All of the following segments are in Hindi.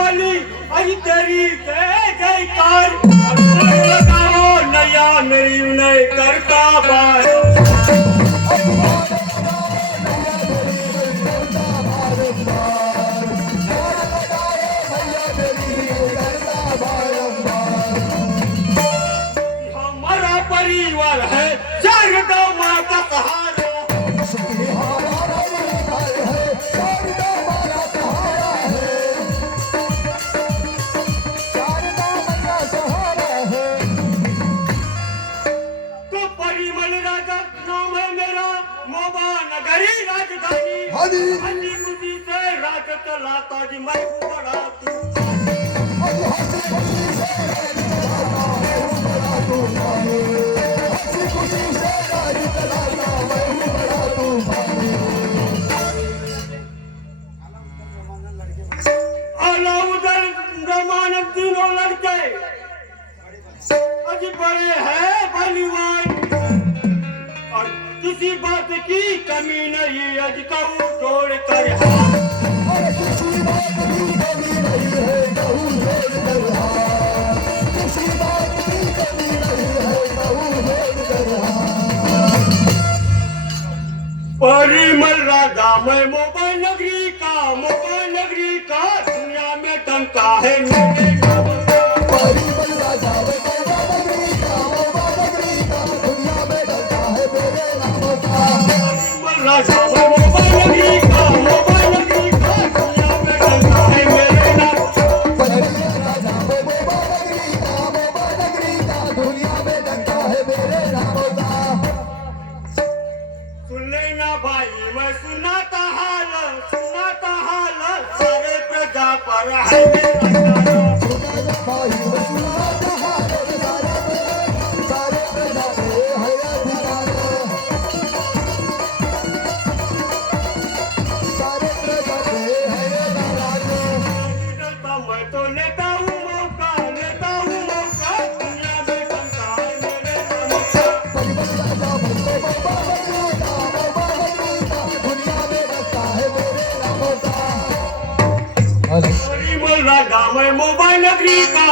वाली आई तेरी जय जयकार लगाओ नया मेरी नए करता बार हमारा परिवार है शारदा माँ का सहारा तो परिमल राजा नाम है मेरा मोबा नगरी राजधानी हंसी खुशी से राज चलाता जी मैं हूँ बड़ा तू अलाउद्दीन रमान तीनों लड़के अज बड़े हैं बलवान और किसी बात की कमी नहीं अज कहूँ छोड़ कर परिमल राजा मैं मोबाइल नगरी का दुनिया में टंका है मेरे नाम का परिमल राजा मैं मोबाइल नगरी का दुनिया में टंका है मेरे नाम का परिमल राजा मैं मोबाइल नगरी का दुनिया में टंका है मेरे नाम परिमल राजा मैं मोबाइल नगरी का दुनिया में टंका है मेरे नाम का सुन लेना भाई मैं सुनाता हाल सारे प्रजा पर है मेरा भाई मैं सुनाता हाल सारे प्रजा पे है अधिकार सारे प्रजा पे है अधिकार मैं तो लेता हूँ मौका दुनिया में टंका है मेरे नाम का परिमल राजा मैं परिमल राजा मैं मोबाइल नगरी का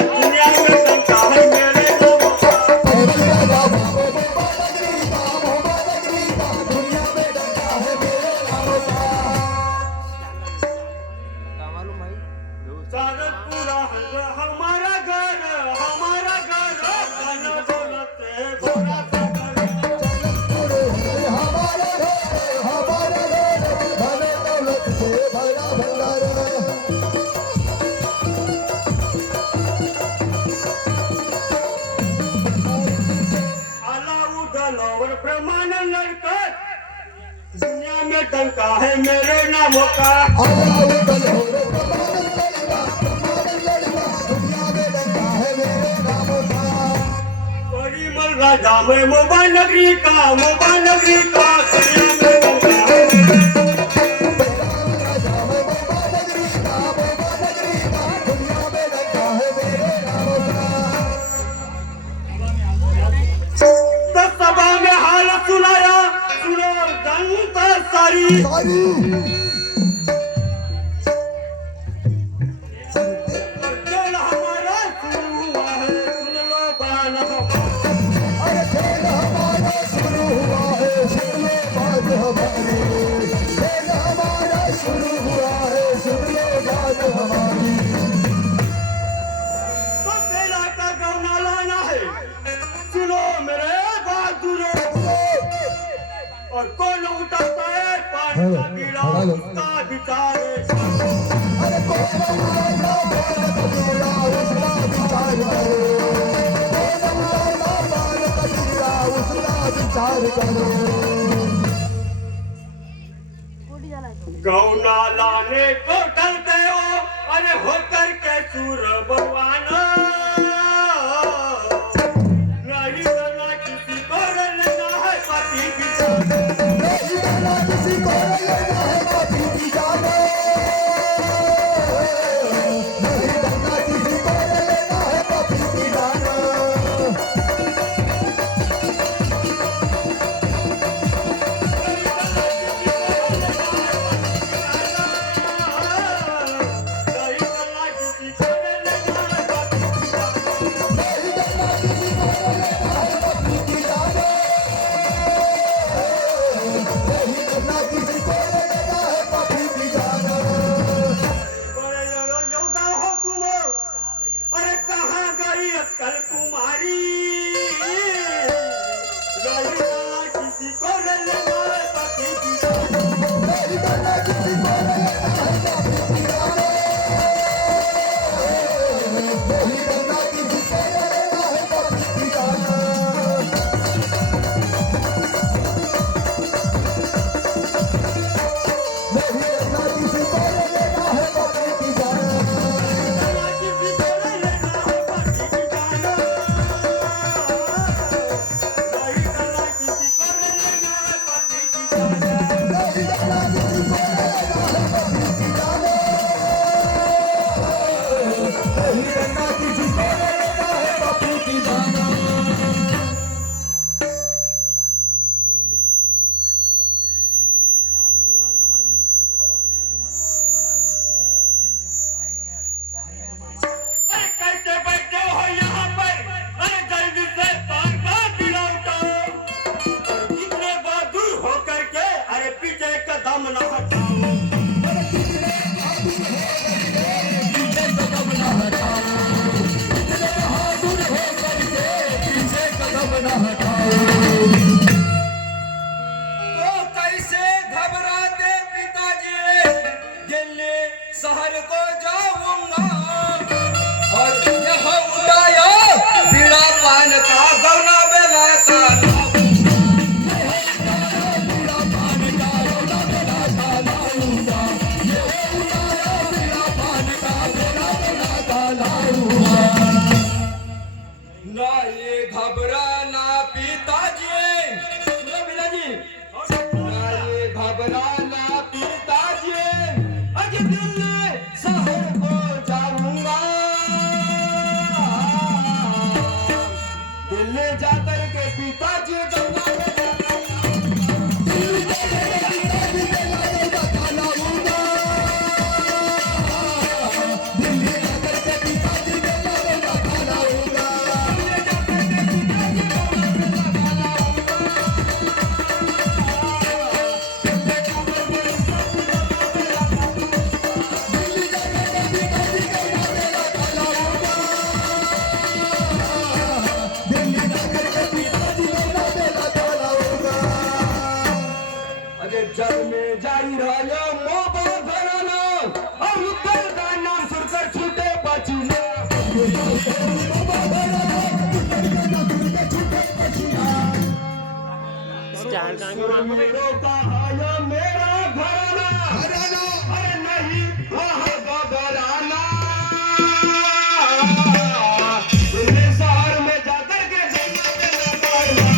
दुनिया में टंका है मेरे नाम का परिमल राजा मैं मोबाइल नगरी का दुनिया में टंका है मेरे नाम का सारतपुरा हमारा घर धन दौलत से भरा और प्रमाण लड़कर दुनिया में टंका है मेरे नाम का परिमल राजा मैं मोबाइल नगरी का दुनिया में टंका है सभा में हालत सुनाया सुनो जनता सारी खेल हमारा शुरू हुआ है सुन लो बाल अरे खेल हमारा शुरू हुआ है सुन लो बात हमारी खेल हमारा शुरू हुआ है सुन लो बात हमारी तो बेला का गौना लाना है सुनो मेरे और कौन उठाता है पानी का बीड़ा उसका विचार अरे कौन उठाता पानी का बीड़ा उसका विचार करो गौना लाने को टलते हो अरे होकर के सूर भगवान नहीं करना किसी को लेना है पति की जान नहीं करना किसी को लेना है पति की जान नहीं करना किसी को लेना है पति की जान किसी को ले लेना है पति की जान। किसी को ले लेना है पति की जान। नहीं करना किसी को ले लेना है पति की जान। नहीं जाना किसी को ले लेना है पति की जान। नहीं करना किसी को ले लेना है पति की जान। अरे कैसे बैठे हो यहाँ पर? अरे जल्दी से पान का दिला उठाओ और कितने बहादुर हो करके अरे पीछे कदम न हटाओ। पीछे कदम न हटाओ, इतने बहादुर हो करके पीछे कदम न हटाओ। तो कैसे घबराते पिताजी, दिल्ली शहर को जाऊंगा और यह उठाया बीड़ा पान का गौना बेला का ना ये घबराना पिताजी, पिताजी ना ये घबराना पिताजी, आज दिल्ली शहर को जाऊंगा, दिल्ली जाकर के पिताजी गंगा में अजय जग में जारी रहा मोबा घराना और उत्तर गाना सुरकर छूटे बचना सुरवीरों का हाया मेरा घराना अरे नहीं वहाँ घबराना दिल्ली शहर में जाकर के गंगा में नहाना।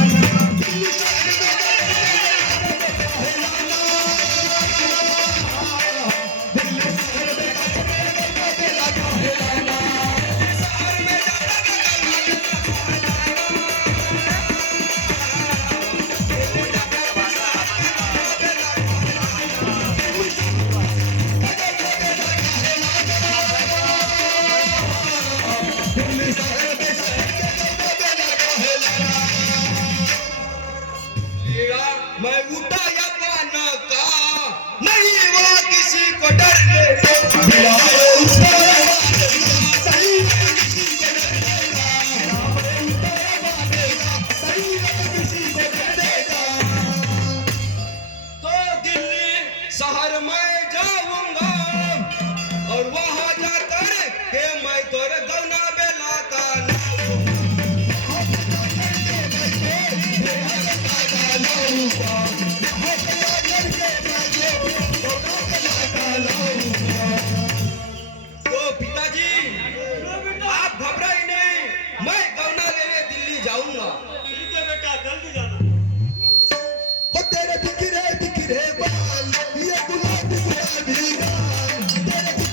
मैं उठा या पान का नहीं हुआ किसी को डर तो दिल्ली शहर में जाऊंगा और वहां जाकर के मैं तोरे गौना बेला का तो पिताजी आप घबराइए नहीं, मैं गौना लेने दिल्ली जाऊंगा। ठीक है बेटा, जल्दी